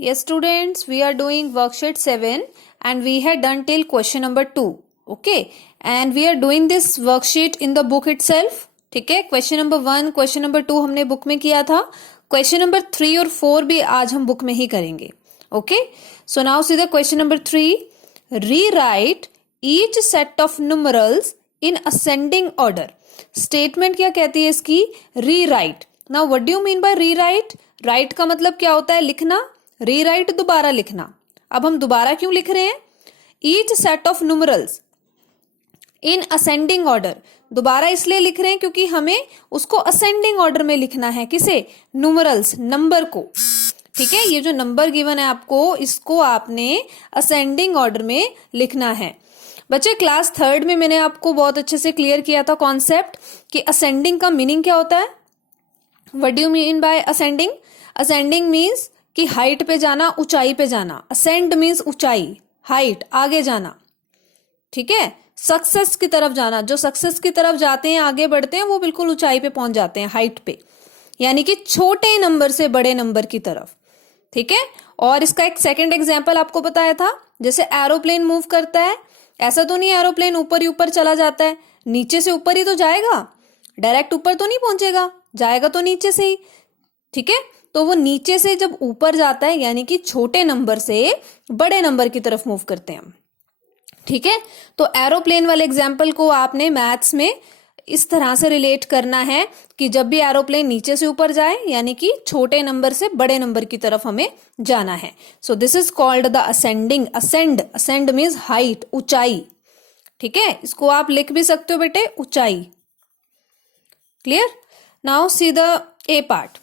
Yes, students, we are doing worksheet 7 and we had done till question number 2. Okay, and we are doing this worksheet in the book itself. ठीक है, question number 1, question number 2 हमने book में किया था. Question number 3 और 4 भी आज हम बुक में ही करेंगे. Okay, so now see the question number 3. Rewrite each set of numerals in ascending order. Statement क्या कहती है इसकी? Rewrite. Now what do you mean by rewrite? Right का मतलब क्या होता है? लिखना. रीराइट दोबारा लिखना. अब हम दोबारा क्यों लिख रहे हैं? Each set of numerals in ascending order. दोबारा इसलिए लिख रहे हैं क्योंकि हमें उसको असेंडिंग ऑर्डर में लिखना है. किसे? न्यूमरल्स, नंबर को. ठीक है, ये जो नंबर गिवन है आपको, इसको आपने असेंडिंग ऑर्डर में लिखना है. बच्चे, क्लास 3 में मैंने आपको बहुत अच्छे से क्लियर किया था कॉन्सेप्ट कि असेंडिंग का मीनिंग क्या होता है. What do you mean by ascending? Ascending means कि हाइट पे जाना, ऊंचाई पे जाना. असेंड मीन्स ऊंचाई, हाइट, आगे जाना. ठीक है, सक्सेस की तरफ जाना. जो सक्सेस की तरफ जाते हैं, आगे बढ़ते हैं, वो बिल्कुल ऊंचाई पे पहुंच जाते हैं, हाइट पे. यानी कि छोटे नंबर से बड़े नंबर की तरफ. ठीक है, और इसका एक सेकंड एग्जांपल आपको बताया था. जैसे एरोप्लेन मूव करता है, ऐसा तो नहीं एरोप्लेन ऊपर ही ऊपर चला जाता है. नीचे से ऊपर ही तो जाएगा, डायरेक्ट ऊपर तो नहीं पहुंचेगा, जाएगा तो नीचे से ही. ठीक है, तो वो नीचे से जब ऊपर जाता है, यानी कि छोटे नंबर से बड़े नंबर की तरफ मूव करते हैं. ठीक है, तो एरोप्लेन वाले एग्जाम्पल को आपने मैथ्स में इस तरह से रिलेट करना है कि जब भी एरोप्लेन नीचे से ऊपर जाए, यानी कि छोटे नंबर से बड़े नंबर की तरफ हमें जाना है. So this is called the ascending. Ascend, ascend means height, ऊंचाई. ठीक है, इसको आप लिख भी सकते हो बेटे, ऊंचाई. Clear? Now see the A part.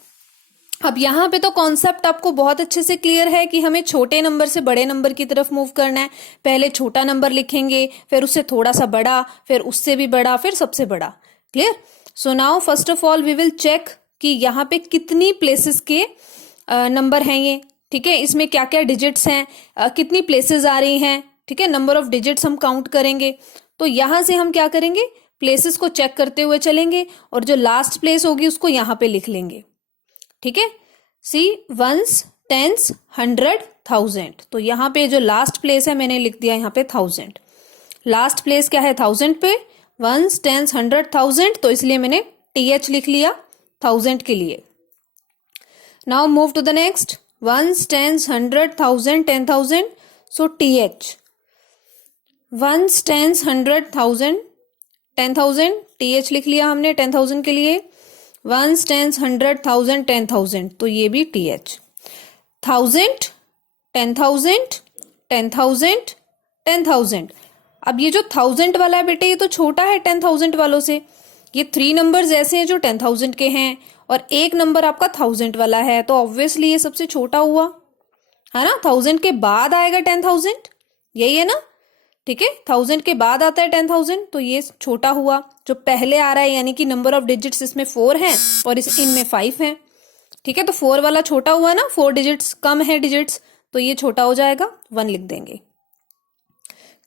अब यहाँ पे तो कॉन्सेप्ट आपको बहुत अच्छे से क्लियर है कि हमें छोटे नंबर से बड़े नंबर की तरफ मूव करना है. पहले छोटा नंबर लिखेंगे, फिर उससे थोड़ा सा बड़ा, फिर उससे भी बड़ा, फिर सबसे बड़ा. Clear? So now first of all we will check कि यहाँ पे कितनी प्लेसेस के नंबर हैं ये. ठीक है, इसमें क्या क्या डिजिट्स हैं, कितनी प्लेसेस आ रही हैं. ठीक है, नंबर ऑफ डिजिट्स हम काउंट करेंगे. तो यहां से हम क्या करेंगे? प्लेसेस को चेक करते हुए चलेंगे और जो लास्ट प्लेस होगी उसको यहाँ पे लिख लेंगे. ठीक है, सी वंस, टेंस, 100, 1000. तो यहाँ पे जो लास्ट प्लेस है मैंने लिख दिया यहाँ पे 1000. लास्ट प्लेस क्या है? 1000 पे. वंस, टेंस, 100, 1000, तो इसलिए मैंने TH लिख लिया 1000 के लिए. Now move to the next. Ones, tens, 100, 1000, 10,000. So TH. Ones, tens, 100, 1000, 10,000. TH लिख लिया हमने 10,000 के लिए. वंस, टेंस, 100, 1000, 10,000, तो ये भी TH. 1000, 10,000, 10,000, 10,000. अब ये जो 1000 वाला है बेटे, ये तो छोटा है 10,000 वालों से. ये 3 नंबर्स ऐसे हैं जो 10,000 के हैं और एक नंबर आपका 1000 वाला है, तो ऑब्वियसली ये सबसे छोटा हुआ है ना. 1000 के बाद आएगा 10,000, यही है ना. ठीक है, 1000 के बाद आता है 10,000, तो ये छोटा हुआ. जो पहले आ रहा है, यानी कि नंबर ऑफ डिजिट्स इसमें 4 हैं और इनमें 5 हैं. ठीक है, तो 4 वाला छोटा हुआ ना, 4 डिजिट्स कम है डिजिट्स, तो ये छोटा हो जाएगा, 1 लिख देंगे.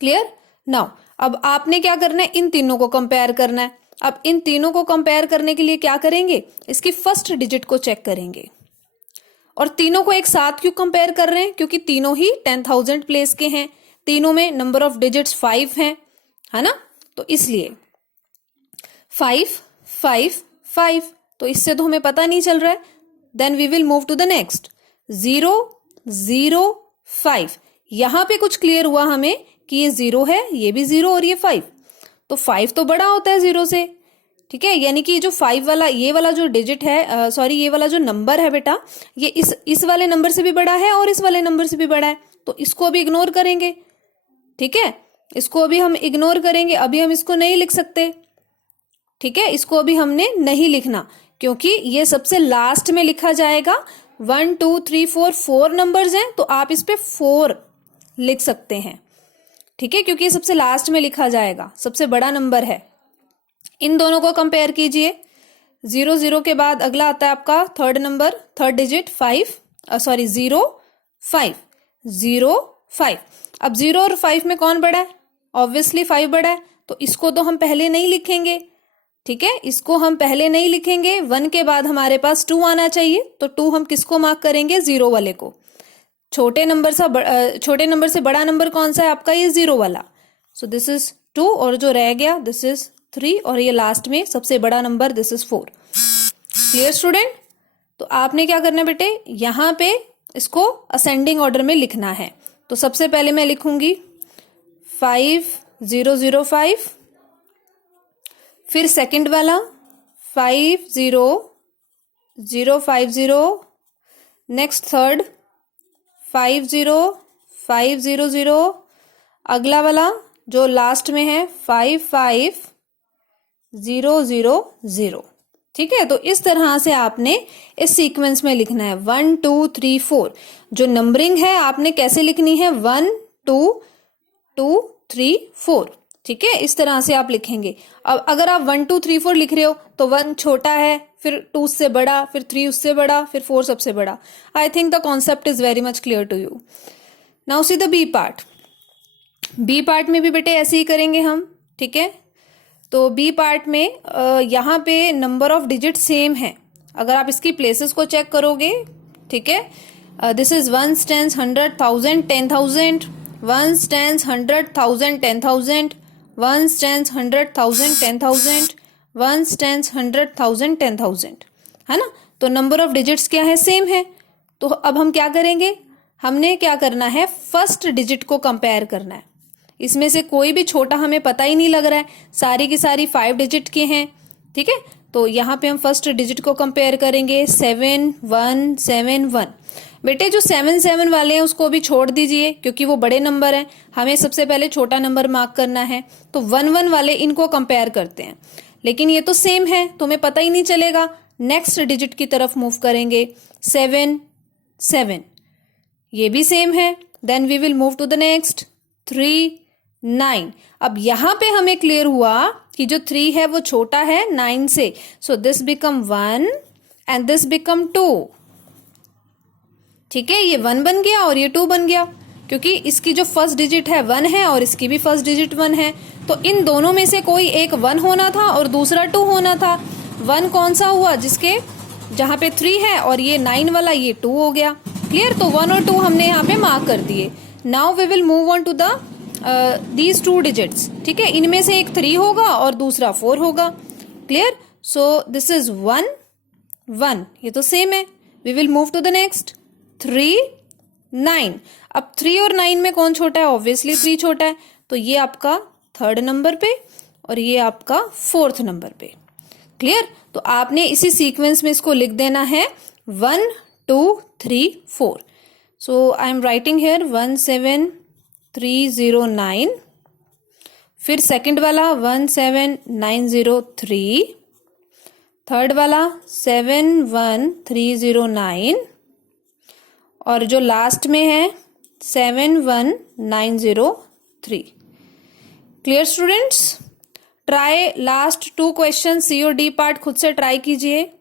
क्लियर? नाउ अब आपने क्या करना है? इन तीनों को कंपेयर करना है. अब इन तीनों को कंपेयर करने के लिए क्या करेंगे? इसकी फर्स्ट डिजिट को चेक करेंगे. और तीनों को एक साथ क्यों कंपेयर कर रहे हैं? क्योंकि तीनों ही 10,000 प्लेस के हैं. तीनों में नंबर ऑफ डिजिट्स 5 हैं, है ना. तो इसलिए 5, 5, 5. तो इससे तो हमें पता नहीं चल रहा है. Then we will move to the next. 0, 0, 5. यहां पे कुछ क्लियर हुआ हमें कि ये 0 है, ये भी 0 और ये 5. तो 5 तो बड़ा होता है 0 से. ठीक है, यानी कि जो 5 वाला, ये वाला जो डिजिट है, सॉरी, ये वाला जो नंबर है बेटा, ये इस वाले नंबर से भी बड़ा है और इस वाले नंबर से भी बड़ा है. तो इसको अभी इग्नोर करेंगे. ठीक है, इसको अभी हम इग्नोर करेंगे. अभी हम इसको नहीं लिख सकते. ठीक है, इसको अभी हमने नहीं लिखना क्योंकि ये सबसे लास्ट में लिखा जाएगा. 1, 2, 3, 4 नंबर्स हैं, तो आप इस पे 4 लिख सकते हैं. ठीक है, क्योंकि ये सबसे लास्ट में लिखा जाएगा, सबसे बड़ा नंबर है. इन दोनों को कंपेयर कीजिए. 0, 0 के बाद अगला आता है आपका थर्ड नंबर, थर्ड डिजिट 5, 0, 5, 0, 5. अब 0 और 5 में कौन बड़ा है? ऑब्वियसली 5 बड़ा है, तो इसको तो हम पहले नहीं लिखेंगे. ठीक है, इसको हम पहले नहीं लिखेंगे. 1 के बाद हमारे पास 2 आना चाहिए, तो 2 हम किसको मार्क करेंगे? 0 वाले को. छोटे नंबर से बड़ा नंबर कौन सा है आपका? ये 0 वाला। सो दिस इज 2 और जो रह गया दिस इज 3 और ये लास्ट में सबसे बड़ा number this is 4। Clear student? तो आपने क्या करना है बेटे, यहाँ पे इसको असेंडिंग ऑर्डर में लिखना है। तो सबसे पहले मैं लिखूंगी 5005, फिर सेकंड वाला 50050, नेक्स्ट थर्ड 50500, अगला वाला जो लास्ट में है 55000। ठीक है, तो इस तरह से आपने इस सीक्वेंस में लिखना है 1 2 3 4। जो नंबरिंग है आपने कैसे लिखनी है? 1 2 2 3 4। ठीक है, इस तरह से आप लिखेंगे। अब अगर आप 1 2 3 4 लिख रहे हो तो 1 छोटा है, फिर 2 उससे बड़ा, फिर 3 उससे बड़ा, फिर 4 सबसे बड़ा। I think the concept is very much clear to you. Now see the B part. B part में भी बेटे ऐसे ही करेंगे हम। ठीक है, तो बी पार्ट में यहाँ पे नंबर ऑफ डिजिट सेम है। अगर आप इसकी प्लेसेस को चेक करोगे, ठीक है, दिस इज 1 10 100 1000 10,000, 1 10 100 1000 10,000, 1 10 100 1000 10,000, 1 10 100 1000 10,000, है ना। तो नंबर ऑफ डिजिट्स क्या है? सेम है। तो अब हम क्या करेंगे, हमने क्या करना है, फर्स्ट डिजिट को कंपेयर करना है। इसमें से कोई भी छोटा हमें पता ही नहीं लग रहा है, सारी की सारी 5 डिजिट के हैं। ठीक है, तो यहाँ पे हम फर्स्ट डिजिट को कंपेयर करेंगे 7171। बेटे जो 77 वाले हैं उसको भी छोड़ दीजिए क्योंकि वो बड़े नंबर हैं, हमें सबसे पहले छोटा नंबर मार्क करना है। तो 11 वाले इनको कंपेयर करते हैं, लेकिन ये तो सेम है तो हमें पता ही नहीं चलेगा। नेक्स्ट डिजिट की तरफ मूव करेंगे 7 7, ये भी सेम है। Then we will move to the next 3 9। अब यहां पे हमें क्लियर हुआ कि जो 3 है वो छोटा है 9 से, so this become 1 and this become 2। ठीक है, ये 1 बन गया और ये 2 बन गया क्योंकि इसकी जो फर्स्ट डिजिट है 1 है और इसकी भी फर्स्ट डिजिट 1 है। तो इन दोनों में से कोई एक 1 होना था और दूसरा 2 होना था। 1 कौन सा हुआ? जिसके जहां पे 3 है और ये 9 वाला ये 2 हो गया। क्लियर? तो 1 और 2 हमने यहाँ पे मार्क कर दिए। Now we will move on to the these 2 digits. ठीक है, इनमें से एक 3 होगा और दूसरा 4 होगा। क्लियर? सो दिस इज 1 1, ये तो सेम है। We will move to the next 3 9। अब 3 और 9 में कौन छोटा है? ऑब्वियसली 3 छोटा है, तो ये आपका 3rd नंबर पे और ये आपका 4th नंबर पे। क्लियर? तो आपने इसी सीक्वेंस में इसको लिख देना है 1 2 3 4। सो आई एम राइटिंग हियर 17309, फिर सेकंड वाला 17903, थर्ड वाला 71309 और जो लास्ट में है 71903। Clear students? Try last 2 question C और डी पार्ट खुद से ट्राई कीजिए।